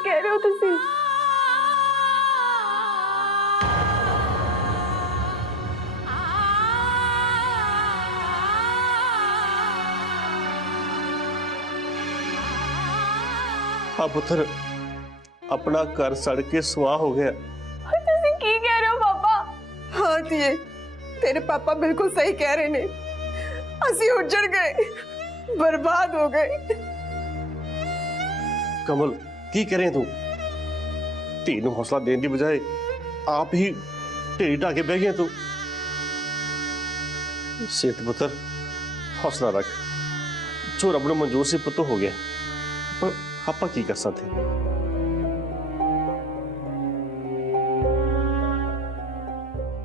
कह रहे हो तुसी? हाँ पुत्र, अपना घर सड़ के सुहा हो गया। तुसी की कह रहे हो पापा? हाँ धीए, तेरे पापा बिल्कुल सही कह रहे ने। असी उजड़ गए, बर्बाद हो गए। कमल की करें तू? धी नूं हौसला देने की बजाय आप ही ढेरी ढा के बह गया तू। सेठ पुत्र हौसला रख, जो रब नूं मंजूर से पुत हो गया, पर आपा की कर सकते?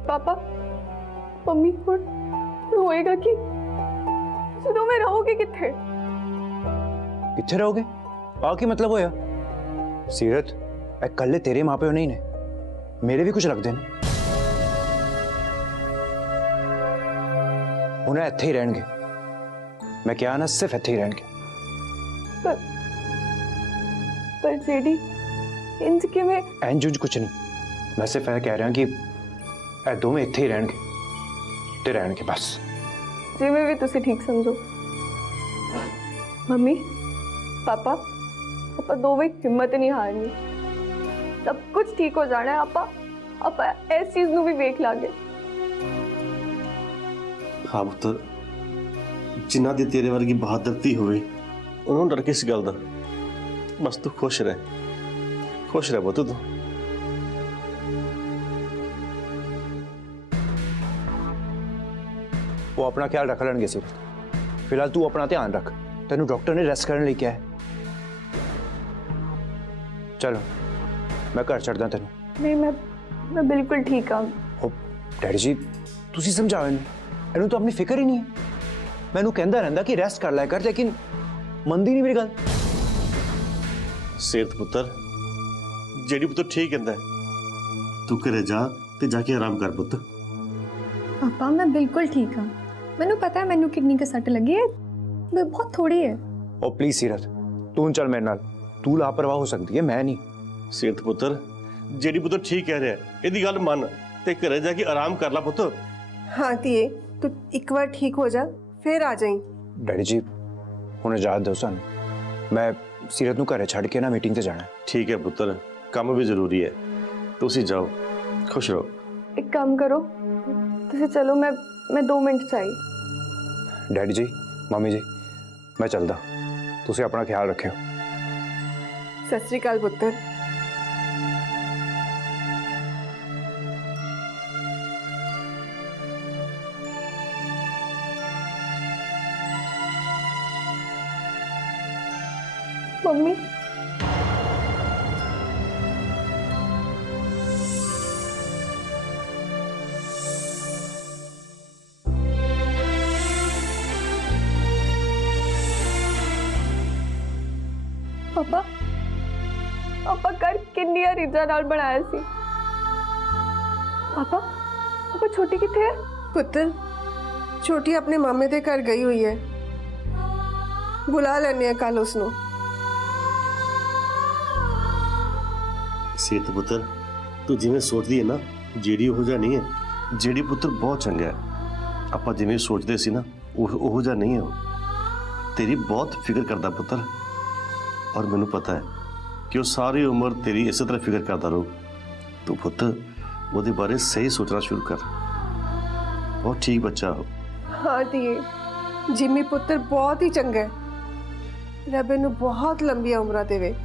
पापा मम्मी हुण होएगा कि सुनो में रहोगे किथे? किथे रहोगे? आ की मतलब होया? सीरत ए कल्ले तेरे मां प्यो नहीं ने, मेरे भी कुछ लगते हैं। उन्हें इत्थे ही रहणगे। मैं क्या ना सिर्फ इत्थे ही रहणगे। पर जेडी इंज के में इंज कुछ नहीं, मैं सिर्फ यह कह रहा कि ए दोवें इत्थे ही रहणगे ते रहणगे बस। जिवें भी तुसी ठीक समझो। मम्मी पापा आपा दोवें हिम्मत नहीं हारनी, सब कुछ ठीक हो जाना है। आपा इस चीज नूं भी वेख लागे। हाँ पुत्र, जिन्हां दी तेरे वर्गी बहादुरती होवे उन्होंने डर किस गल दा? बस तू खुश रह पुत तू। वो अपना ख्याल रख लेंगे सिर्फ। फिलहाल तू अपना ध्यान रख, तेनू डॉक्टर ने रेस्ट करने लिखा है। चलो मैं घर छड़दा तेनू। नहीं मैं बिल्कुल ठीक हूं। डैडी जी तुसी समझाओ इन्हू तो अपनी फिक्र ही नहीं है। मैनू कहंदा रहंदा कि रेस्ट कर लिया कर, लेकिन मनदी नहीं मेरी गल। सेठ पुत्र जेडी पुत्र ठीक कहंदा है, तू घरे जा ते जाके आराम कर पुत। पापा मैं बिल्कुल ठीक हूं। मैनू पता है मैनू कितनी का सट लगी है, बहुत थोड़ी है। ओ प्लीज सीरत तू चल मेरे नाल, तू लापरवाह हो सकती है, मैं नहीं। सेठ पुत्र जेडी पुत्र ठीक कह रहा है, इहदी गल मन ते घरे जाके आराम कर ला पुत। हाँ धीए, तू एक बार ठीक हो जा फिर आ जाई। डैडी जी हुण इजाजत दो सानू, मैं सीरत नू घरे छड़ के ना मीटिंग ते जाना है। ठीक है पुत्र, काम भी जरूरी है, तुसी जाओ, खुश रहो। एक काम करो, तुसी चलो, मैं 2 मिनट चाहिए। डैडी जी मम्मी जी मैं चलदा, तुसी अपना ख्याल रखियो। सत श्री अकाल पुत्र। मम्मी पापा पापा घर किन्निया रीझां नाल बनाया सी। पापा छोटी किथे है? पुत्र छोटी अपने मामे दे घर गई हुई है, बुला लेने कल उसनू। सेठ पुत्र तू जिवें सोचदी है ना, जेडी ओहो जिहा नहीं है। जेडी पुत्र बहुत चंगा है, आपां जिवें सोचदे सी ना ओहो जिहा नहीं है। वो तेरी बहुत फिक्र करदा पुत्र, और मैनू पता है कि वो सारी उम्र तेरी इस तरह फिक्र करता रहू। तू पुत्र ਉਹਦੇ बारे सही सोचना शुरू कर, बहुत ठीक बच्चा हो। हाँ धीए, जिमी पुत्र बहुत ही चंगा है, रब इनू बहुत लंबी उम्र देवे।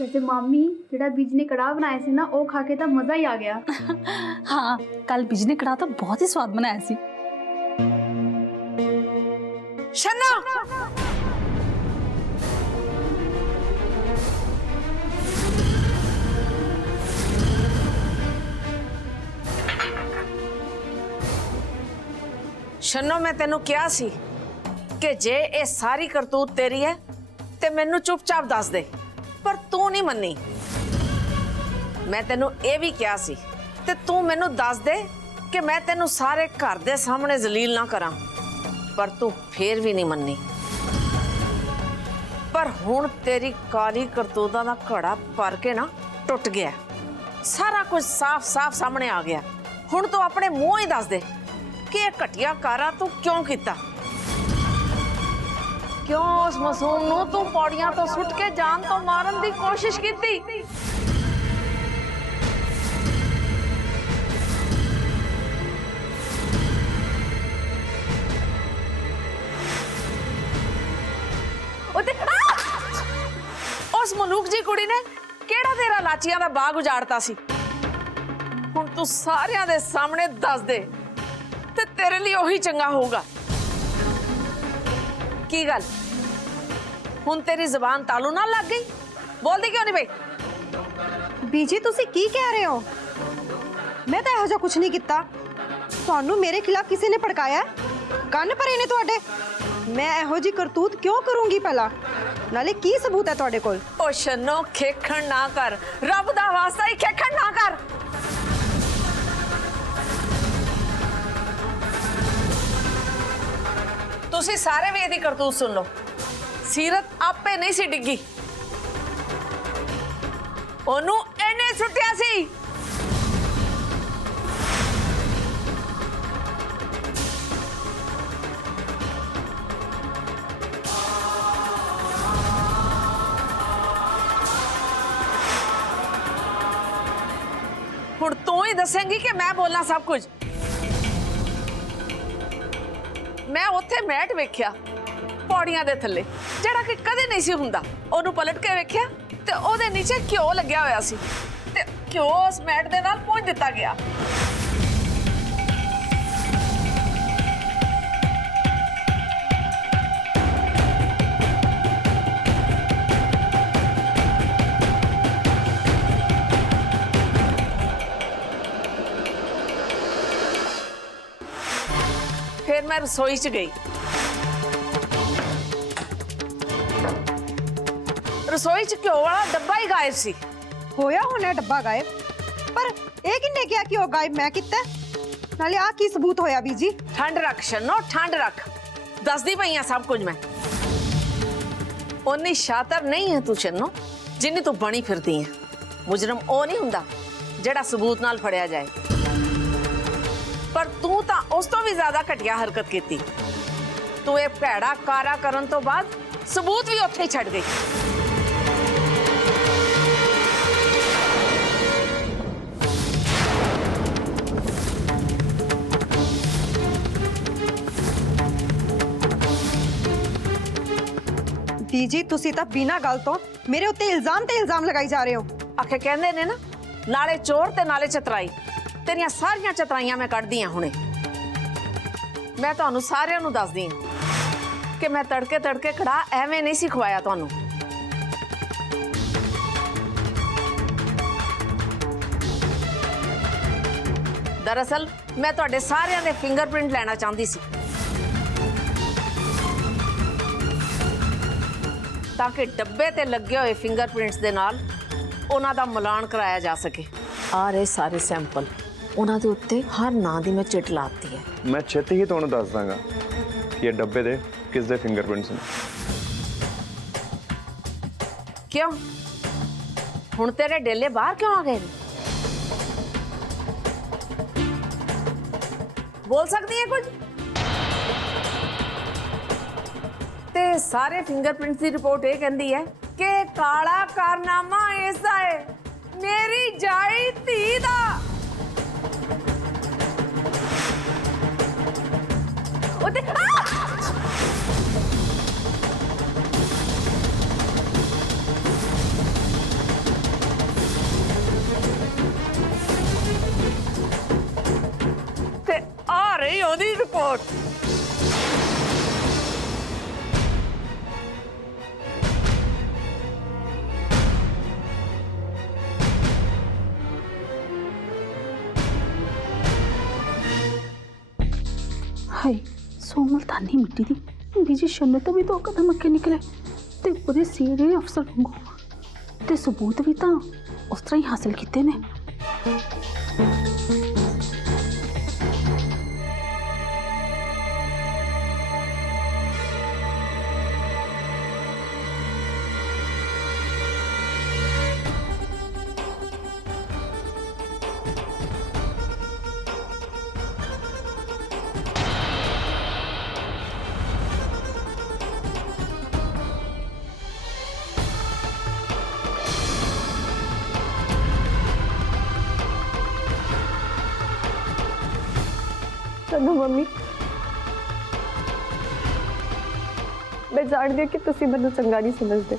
वैसे मामी जेड़ा बीज ने कड़ाह बनाया सी ना, वो खा के तो मजा ही आ गया। हाँ कल बीज ने कड़ाह तो बहुत ही स्वाद बनाया सी। शन्ना शन्नो मैं तेनू क्या सी कि जे ये सारी करतूत तेरी है ते मैनू चुपचाप दस दे, पर तू नहीं मन्नी। मैं तेनू ये भी क्या सी ते तू मैनू दस दे कि मैं तेनू सारे घर दे सामने जलील ना करा, पर तू फिर भी नहीं मन्नी। पर हुण तेरी काली करतूतां दा घड़ा भर के ना टुट गया, सारा कुछ साफ साफ सामने आ गया। हुण तू अपने मुंह ही दस दे कि ये घटिया कारा तू क्यों कीता, क्यों उस मासूम नू तू पौड़ियां तो सुट के जान तो मारन दी कोशिश कीती। उस मलूक जी कुड़ी ने केड़ा तेरा लाचियां दा बाग उजाड़ता सी। हुण तू सारियां दे सामने दस दे ते तेरे लिए ओही चंगा होगा। की गल हुण तेरी जबान तालू ना लग गई, बोलदी क्यों नहीं बई? ਬੀਜੀ ਤੁਸੀਂ ਕੀ ਕਹਿ ਰਹੇ ਹੋ? ਮੈਂ ਤਾਂ ਇਹੋ ਜਿਹਾ ਕੁਝ ਨਹੀਂ ਕੀਤਾ। ਤੁਹਾਨੂੰ ਮੇਰੇ ਖਿਲਾਫ ਕਿਸੇ ਨੇ ਭੜਕਾਇਆ? ਕੰਨ ਭਰੇ ਨੇ ਤੁਹਾਡੇ? ਮੈਂ ਇਹੋ ਜੀ ਕਰਤੂਤ ਕਿਉਂ ਕਰੂੰਗੀ ਭਲਾ? ਨਾਲੇ ਕੀ ਸਬੂਤ ਹੈ ਤੁਹਾਡੇ ਕੋਲ? ओ शनो खेखण ना कर, रब दा वास्ता ही खेखण ना कर। तुसी सारे भी ਇਹਦੀ ਕਰਤੂਤ सुन लो। सीरत आपे नहीं सी डिग्गी, ओनू ਇਹਨੇ ਸੁੱਟਿਆ ਸੀ। हुण तू ही दसेंगी कि मैं बोलना सब कुछ? मैं उत्थे मैट वेख्या पौड़ियां दे थल्ले, जेड़ा कि कदे नहीं सी हुंदा। ओनू पलट के वेख्या ते ओदे नीचे घ्यो लग्या होया सी ते घ्यो उस मैट दे नाल पूंझ दित्ता गया। फिर मैं रसोई च गई। रसोई च घ्यो वाला डब्बा ही गायब सी। ਹੋਇਆ ਹੋਣਾ ਡੱਬਾ ਗਾਇਬ, ਪਰ ਇਹ ਕਿੰਨੇ ਕਿਹਾ ਕਿ ਉਹ ਗਾਇਬ ਮੈਂ ਕੀਤਾ? ਨਾਲੇ ਆ ਕੀ ਸਬੂਤ ਹੋਇਆ ਬੀਜੀ? ठंड रख शनो, ठंड रख, दसदी पई हां सब कुछ मैं। उन्नी शातर नहीं है तू शनो जिन्नी तू बनी फिरदी है। मुजरम ओ नहीं हुंदा जेड़ा सबूत नाल फड़िया जाए, पर तू तां उस तो भी ज्यादा घटिया हरकत कीती। तू ये भैड़ा कारा करन तो बाद सबूत भी उत्थे ही छड्ड गई। ਬੀਜੀ ਤੁਸੀਂ ਤਾਂ ਬਿਨਾਂ ਗੱਲ ਤੋਂ ਮੇਰੇ ਉੱਤੇ ਇਲਜ਼ਾਮ ਲਗਾਈ ਜਾ ਰਹੇ ਹੋ। आखे कहंदे ने ना, नाले चोर ते नाले चतराई। तेरियां सारियां चतराइयां मैं कढदी हां हुणे। मैं तुहानू सारियां नू दसदी हां कि मैं तड़के तड़के कड़ा एवें नहीं सी खवाया तुहानू। दरअसल मैं तुहाडे सारियां दे फिंगरप्रिंट लेना चाहती सी ताकि डब्बे ते लगे हुए फिंगरप्रिंट्स दे नाल उन्हां दा मिलान कराया जा सके। आ रहे सारे सैंपल उन्हां दे उत्ते हर नां दी मैं चिट लाती है। मैं छेती ही ਤੁਹਾਨੂੰ ਦੱਸ ਦਾਂਗਾ ਕਿ ਇਹ ਡੱਬੇ ਦੇ ਕਿਸ ਦੇ ਫਿੰਗਰਪ੍ਰਿੰਟਸ ਨੇ। क्यों हुण तेरे डेले बाहर क्यों आ गए ने? बोल सकती है कुछ? ते सारे फिंगरप्रिंट्स की रिपोर्ट ये कहती है कि काला कारनामा ऐसा है मेरी जाई धी दा। ओते ते आ रही ओदी रिपोर्ट। हाय सो मुल्तानी मिट्टी दी बीजी शनो तो भी 2 कदम अगे निकले ते पूरे सीरे अफसर वांगू ते सबूत भी तां ਉਸ ਤਰ੍ਹਾਂ ਹੀ ਹਾਸਲ ਕੀਤੇ ਨੇ। ਚੰਨੂ ਮੰਮੀ, ਮੈਂ ਜਾਣਦੀ ਹਾਂ ਕਿ ਤੁਸੀਂ ਮੈਨੂੰ ਚੰਗਾ ਨਹੀਂ ਸਮਝਦੇ।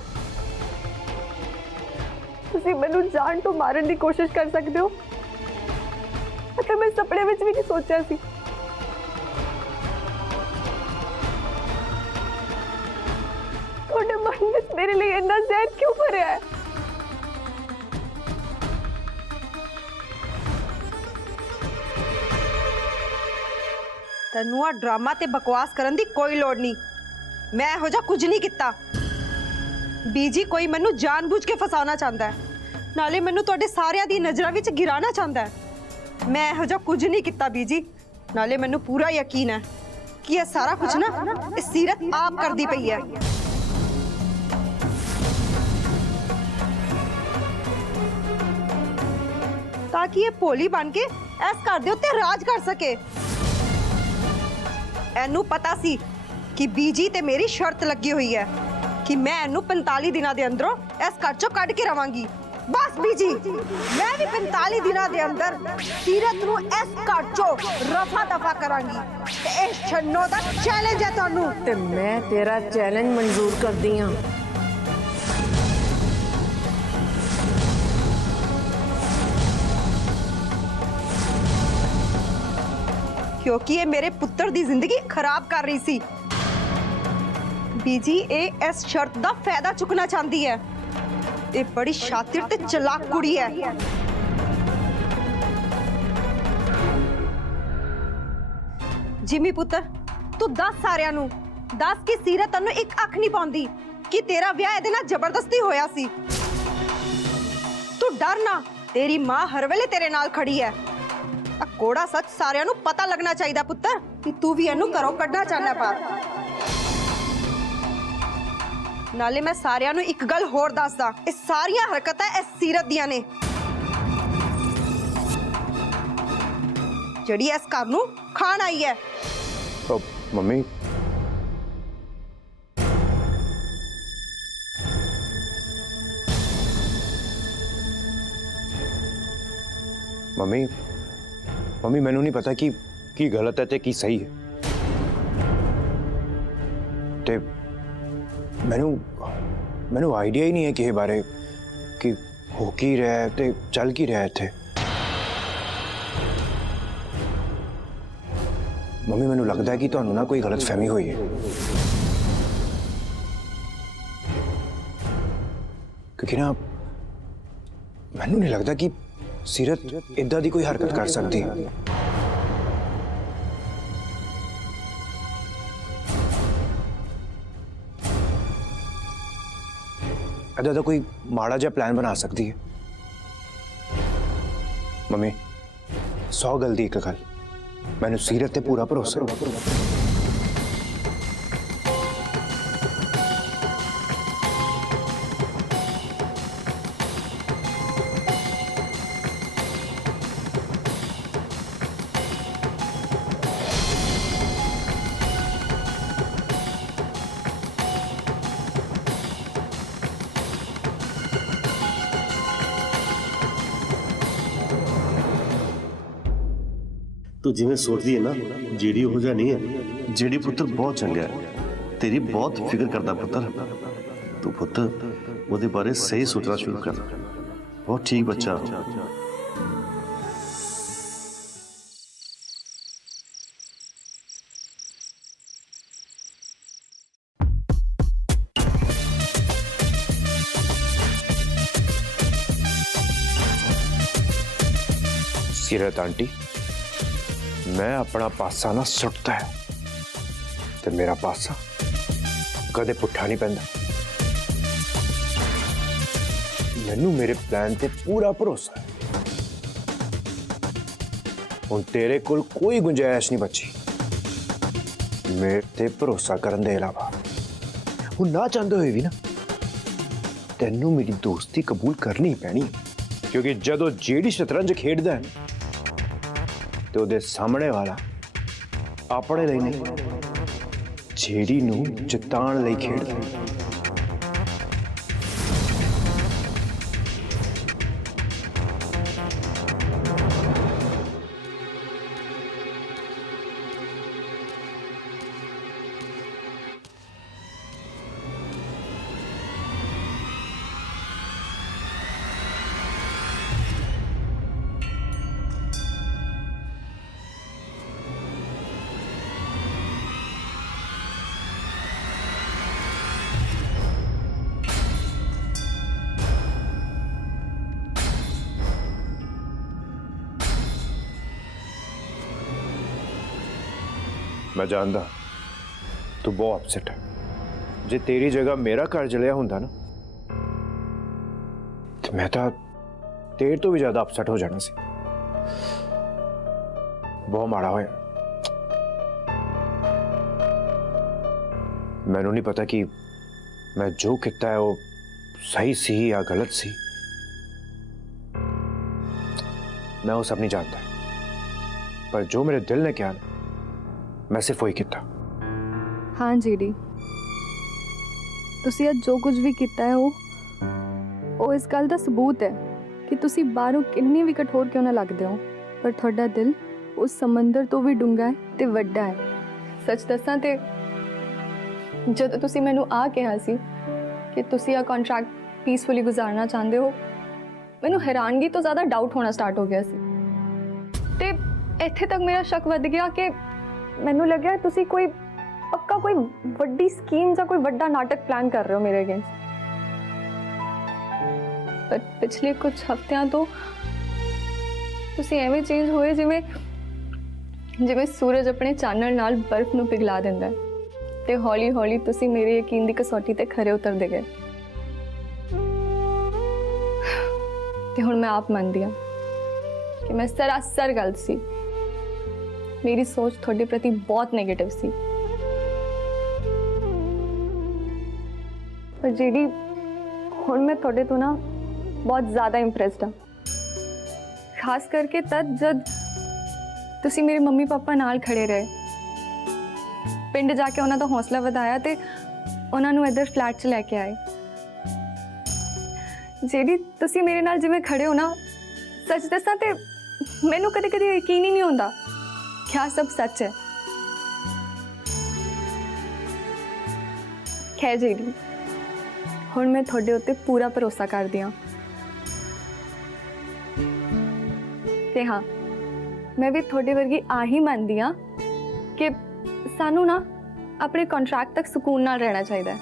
ਤੁਸੀਂ ਮੈਨੂੰ ਜਾਣ ਤੋਂ ਮਾਰਨ ਦੀ ਕੋਸ਼ਿਸ਼ ਕਰ ਸਕਦੇ ਹੋ, ਅਤੇ ਮੈਂ ਸੁਪਨੇ ਵਿੱਚ ਵੀ ਨਹੀਂ ਸੋਚਿਆ ਸੀ। ਤੁਹਾਡੇ ਮਨ ਵਿੱਚ ਮੇਰੇ ਲਈ ਇੰਨਾ ਜ਼ਹਿਰ ਕਿਉਂ ਭਰਿਆ ਹੈ? ਤੈਨੂੰ ਆ ਡਰਾਮਾ ਤੇ ਬਕਵਾਸ ਕਰਨ ਦੀ ਕੋਈ ਲੋੜ ਨਹੀਂ। ਮੈਂ ਇਹੋ ਜਿਹਾ ਕੁਝ ਨਹੀਂ ਕੀਤਾ। ਬੀਜੀ ਕੋਈ ਮੈਨੂੰ ਜਾਣਬੁੱਝ ਕੇ ਫਸਾਉਣਾ ਚਾਹੁੰਦਾ ਹੈ, ਨਾਲੇ ਮੈਨੂੰ ਤੁਹਾਡੇ ਸਾਰਿਆਂ ਦੀ ਨਜ਼ਰਾਂ ਵਿੱਚ ਗਿਰਾਉਣਾ ਚਾਹੁੰਦਾ ਹੈ। ਮੈਂ ਇਹੋ ਜਿਹਾ ਕੁਝ ਨਹੀਂ ਕੀਤਾ ਬੀਜੀ, ਨਾਲੇ ਮੈਨੂੰ ਪੂਰਾ ਯਕੀਨ ਹੈ ਕਿ ਇਹ ਸਾਰਾ ਕੁਝ ਨਾ ਇਹ ਸੀਰਤ ਆਪ ਕਰਦੀ ਪਈ ਹੈ। ਤਾਂ ਕਿ ਇਹ ਭੋਲੀ ਬਣ ਕੇ ਇਸ ਘਰ ਦੇ ਉੱਤੇ ਰਾਜ ਕਰ ਸਕੇ। ਇਹਨੂੰ ਪਤਾ ਸੀ ਕਿ ਬੀਜੀ ਤੇ ਮੇਰੀ ਸ਼ਰਤ ਲੱਗੀ ਹੋਈ ਹੈ ਕਿ ਮੈਂ ਇਹਨੂੰ 45 ਦਿਨਾਂ ਦੇ ਅੰਦਰੋਂ ਇਸ ਘਰ ਚੋਂ ਕੱਢ ਕੇ ਰਵਾਂਗੀ। ਬਸ ਬੀਜੀ, ਮੈਂ ਵੀ 45 ਦਿਨਾਂ ਦੇ ਅੰਦਰ ਸੀਰਤ ਨੂੰ ਇਸ ਘਰ ਚੋਂ ਰਫਾ ਦਫਾ ਕਰਾਂਗੀ ਤੇ ਇਹ ਛੰਨੋ ਦਾ ਚੈਲੰਜ ਹੈ ਤੁਹਾਨੂੰ। ਤੇ ਮੈਂ ਤੇਰਾ ਚੈਲੰਜ ਮਨਜ਼ੂਰ ਕਰਦੀ ਹਾਂ। क्योंकि ये मेरे पुत्र दी जिंदगी खराब कर रही सी। बीजी ये इस शर्त दा फायदा चुकना चाहती है। ये बड़ी शातिर ते चलाक कुड़ी है। जिमी पुत्र, तू दस सारियां नू दस की सीरत तन्नू एक अख नहीं पाउंदी कि तेरा विआह इहदे नाल जबरदस्ती होया सी। तू डर ना, तेरी मां हर वेले तेरे नाल खड़ी है। कोड़ा सच सारियां नू पता लगना चाहिए पुत्र कि तू भी इनू घरों कढ़ना चाहना पा। नाले मैं सारियां नू एक गल होर दसदा, इस सारियां हरकतां इस सीरत दियां ने जड़ी इस घर नू खान आई है। तो मम्मी मम्मी मम्मी मैनू नहीं पता कि गलत है ते की सही है। ते मैनू आइडिया ही नहीं है कि बारे कि हो की रहा है ते चल की रहा है इत्थे। मम्मी मैनू लगता है कि तुहानू ना कोई गलत फहमी हुई है, क्योंकि ना मैनू नहीं लगता कि सीरत इदा दी कोई हरकत कर सकती। इदा दा कोई माड़ा जा प्लान बना सकती है। मम्मी 100 गल दी एक गल, मैनू सीरत ते पूरा भरोसा। ਤੂੰ ਜਿਵੇਂ ਸੋਚਦੀ ਹੈ ਨਾ, ਜਿਹੜੀ ਉਹ ਜਿਹਾ ਨਹੀਂ ਹੈ। ਜਿਹੜੀ ਪੁੱਤਰ ਬਹੁਤ ਚੰਗਾ ਹੈ, ਤੇਰੀ ਬਹੁਤ ਫਿਕਰ ਕਰਦਾ ਪੁੱਤਰ। ਤੂੰ ਪੁੱਤ ਉਹਦੇ ਬਾਰੇ ਸਹੀ ਸੋਚਣਾ ਸ਼ੁਰੂ ਕਰ। ਬਹੁਤ ਠੀਕ ਬੱਚਾ। सीरत आंटी, मैं अपना पासा ना सुटता है तो मेरा पासा कदे पुट्ठा नहीं पैंदा। मैनू मेरे प्लान ते पूरा भरोसा है। हुण तेरे कोल कोई गुंजाइश नहीं बची मेरे ते भरोसा करन दे इलावा। हुण ना चाहते हुए भी ना तेनू मेरी दोस्ती कबूल करनी ही पैनी, क्योंकि जदों जेडी शतरंज खेडदा है ते ओदे सामने वाला अपने लिए नहीं जेडी नू जिताण लई खेडदा है। मैं जानता तू बहुत अपसेट है। जे तेरी जगह मेरा घर जलिया होंदा ना तो मैं तो तेरे तो भी ज्यादा अपसेट हो जाना सी। बहुत माड़ा होया। मैनू नहीं पता कि मैं जो किया है वो सही सी या गलत सी। मैं वो सब नहीं जानता, पर जो मेरे दिल ने किया मैं सिर्फ वही किया। हाँ जीडी, ਤੁਸੀਂ ਅੱਜ ਜੋ ਕੁਝ ਵੀ ਕੀਤਾ ਹੈ ਉਹ ਇਸ ਗੱਲ ਦਾ ਸਬੂਤ ਹੈ ਕਿ ਤੁਸੀਂ ਬਾਹਰੋਂ ਕਿੰਨੇ ਵੀ ਕਠੋਰ ਕਿਉਂ ਨਾ ਲੱਗਦੇ ਹੋ, ਪਰ ਤੁਹਾਡਾ ਦਿਲ ਉਸ ਸਮੁੰਦਰ ਤੋਂ ਵੀ ਡੂੰਘਾ ਹੈ ਤੇ ਵੱਡਾ ਹੈ। ਸੱਚ ਦੱਸਾਂ ਤੇ ਜਦੋਂ ਤੁਸੀਂ ਮੈਨੂੰ ਆ ਕਿਹਾ ਸੀ ਕਿ ਤੁਸੀਂ ਇਹ ਕੰਟਰੈਕਟ ਪੀਸਫੁਲੀ ਗੁਜ਼ਾਰਨਾ ਚਾਹੁੰਦੇ ਹੋ, ਮੈਨੂੰ ਹੈਰਾਨਗੀ ਤੋਂ ਜ਼ਿਆਦਾ ਡਾਊਟ ਹੋਣਾ ਸਟਾਰਟ ਹੋ ਗਿਆ ਸੀ ਤੇ ਇੱਥੇ ਤੱਕ ਮੇਰਾ ਸ਼ੱਕ ਵੱਧ ਗਿਆ ਕਿ ਮੈਨੂੰ ਲੱਗਿਆ ਤੁਸੀਂ ਕੋਈ ਪੱਕਾ ਕੋਈ ਵੱਡੀ ਸਕੀਮ ਜਾਂ ਕੋਈ ਵੱਡਾ ਨਾਟਕ ਪਲਾਨ ਕਰ ਰਹੇ ਹੋ ਮੇਰੇ ਅਗੇਂਸਟ। ਪਰ ਪਿਛਲੇ ਕੁਝ ਹਫ਼ਤਿਆਂ ਤੋਂ ਤੁਸੀਂ ਐਵੇਂ ਚੇਂਜ ਹੋਏ ਜਿਵੇਂ ਸੂਰਜ ਆਪਣੇ ਚਾਨਣ ਨਾਲ ਬਰਫ਼ ਨੂੰ ਪਿਘਲਾ ਦਿੰਦਾ ਹੈ ਤੇ ਹੌਲੀ-ਹੌਲੀ ਤੁਸੀਂ ਮੇਰੇ ਯਕੀਨ ਦੀ ਕਸੌਟੀ ਤੇ ਖਰੇ ਉਤਰਦੇ ਗਏ। ਤੇ ਹੁਣ ਮੈਂ ਆਪ ਮੰਨਦੀ ਹਾਂ ਕਿ ਮੈਂ ਸਰਾਸਰ ਗਲਤ ਸੀ। मेरी सोच थोड़े प्रति बहुत नेगेटिव सी। पर जीडी हुण मैं थोड़े तो ना बहुत ज़्यादा इंप्रेस्ड हाँ, खास करके तद जब तुसी मेरे मम्मी पापा नाल खड़े रहे, पिंड जाके उन्हां दा हौसला वधाया ते उन्हां नूं इधर फ्लैट च लैके आए। जीडी तुसी मेरे नाल जिवें खड़े हो ना, सच दसां ते मैनूं कदे-कदे यकीन ही नहीं होंदा क्या सब सच है। खैर जीडी, हुण मैं थोड़े उत्ते पूरा भरोसा कर दिया ते हाँ, मैं भी थोड़े वर्गी आ ही मानदी हाँ कि सानू ना अपने कॉन्ट्रैक्ट तक सुकून नाल रहना चाहिए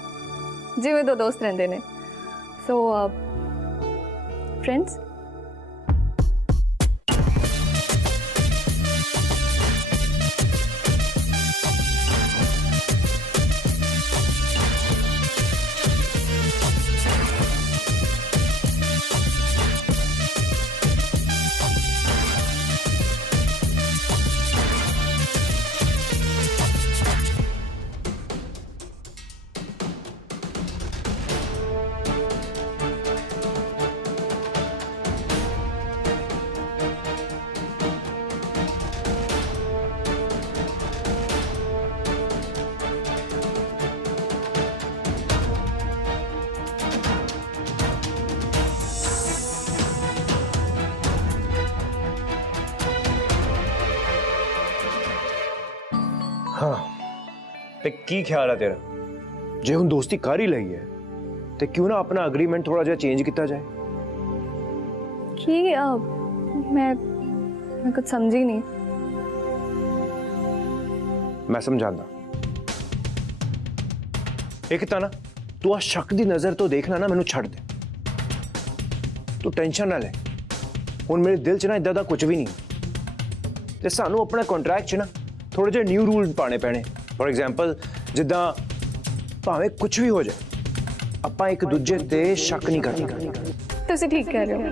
जिवें दो दोस्त रहंदे ने। सो फ्रेंड्स, हाँ ते की ख्याल है तेरा? जे हुण दोस्ती कर ही लई है ते क्यों ना अपना एग्रीमेंट थोड़ा जिहा चेंज किया जाए? कि मैं कुछ समझी नहीं। मैं समझांदा। एक ता ना तू आ शक दी नजर तो देखना ना मैनू छड़ दे। तू टेंशन ना ले, हुण मेरे दिल च ना इदां दा कुछ भी नहीं। ते सानू अपना कॉन्ट्रैक्ट च ना थोड़े जे न्यू रूल पाने पैने। फॉर एग्जाम्पल जिद्दां भावें कुछ भी हो जाए आपां एक दूजे ते शक नहीं करना। ਤੁਸੀਂ ਠੀਕ ਕਹਿ ਰਹੇ ਹੋ।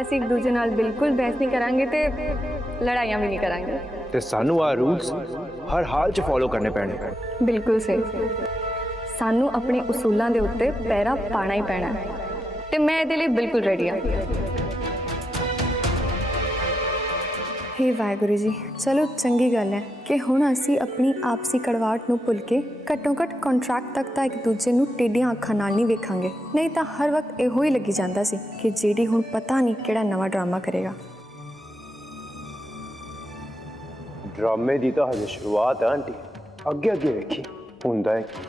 ਅਸੀਂ ਇੱਕ ਦੂਜੇ ਨਾਲ ਬਿਲਕੁਲ ਬਹਿਸ ਨਹੀਂ ਕਰਾਂਗੇ ਤੇ ਲੜਾਈਆਂ ਵੀ ਨਹੀਂ ਕਰਾਂਗੇ। ਤੇ ਸਾਨੂੰ ਆ ਰੂਲਸ ਹਰ ਹਾਲ 'ਚ ਫੋਲੋ ਕਰਨੇ ਪੈਣੇ। ਬਿਲਕੁਲ ਸਹੀ। ਸਾਨੂੰ ਆਪਣੇ ਉਸੂਲਾਂ ਦੇ ਉੱਤੇ ਪੈਰਾ ਪਾਣਾ ਹੀ ਪੈਣਾ ਹੈ ਤੇ ਮੈਂ ਇਹਦੇ ਲਈ ਬਿਲਕੁਲ ਰੈਡੀ ਹਾਂ। ਹੇ ਵਾਹਿਗੁਰੂ ਜੀ, ਚਲੋ ਚੰਗੀ ਗੱਲ ਹੈ ਕਿ ਹੁਣ ਅਸੀਂ ਆਪਣੀ ਆਪਸੀ ਕੜਵਾਹਟ ਨੂੰ ਭੁੱਲ ਕੇ ਘੱਟੋ ਘੱਟ ਕੰਟਰੈਕਟ ਤੱਕ ਤਾਂ ਇੱਕ ਦੂਜੇ ਨੂੰ ਟੇਢੀਆਂ ਅੱਖਾਂ ਨਾਲ ਨਹੀਂ ਵੇਖਾਂਗੇ। ਨਹੀਂ ਤਾਂ ਹਰ ਵਕਤ ਇਹੋ ਹੀ ਲੱਗੀ ਜਾਂਦਾ ਸੀ ਕਿ ਜਿਹੜੀ ਹੁਣ ਪਤਾ ਨਹੀਂ ਕਿਹੜਾ ਨਵਾਂ ਡਰਾਮਾ ਕਰੇਗਾ। ड्रामे की तो हजे शुरुआत है आंटी, अगे अगे वेखी हुंदा है की।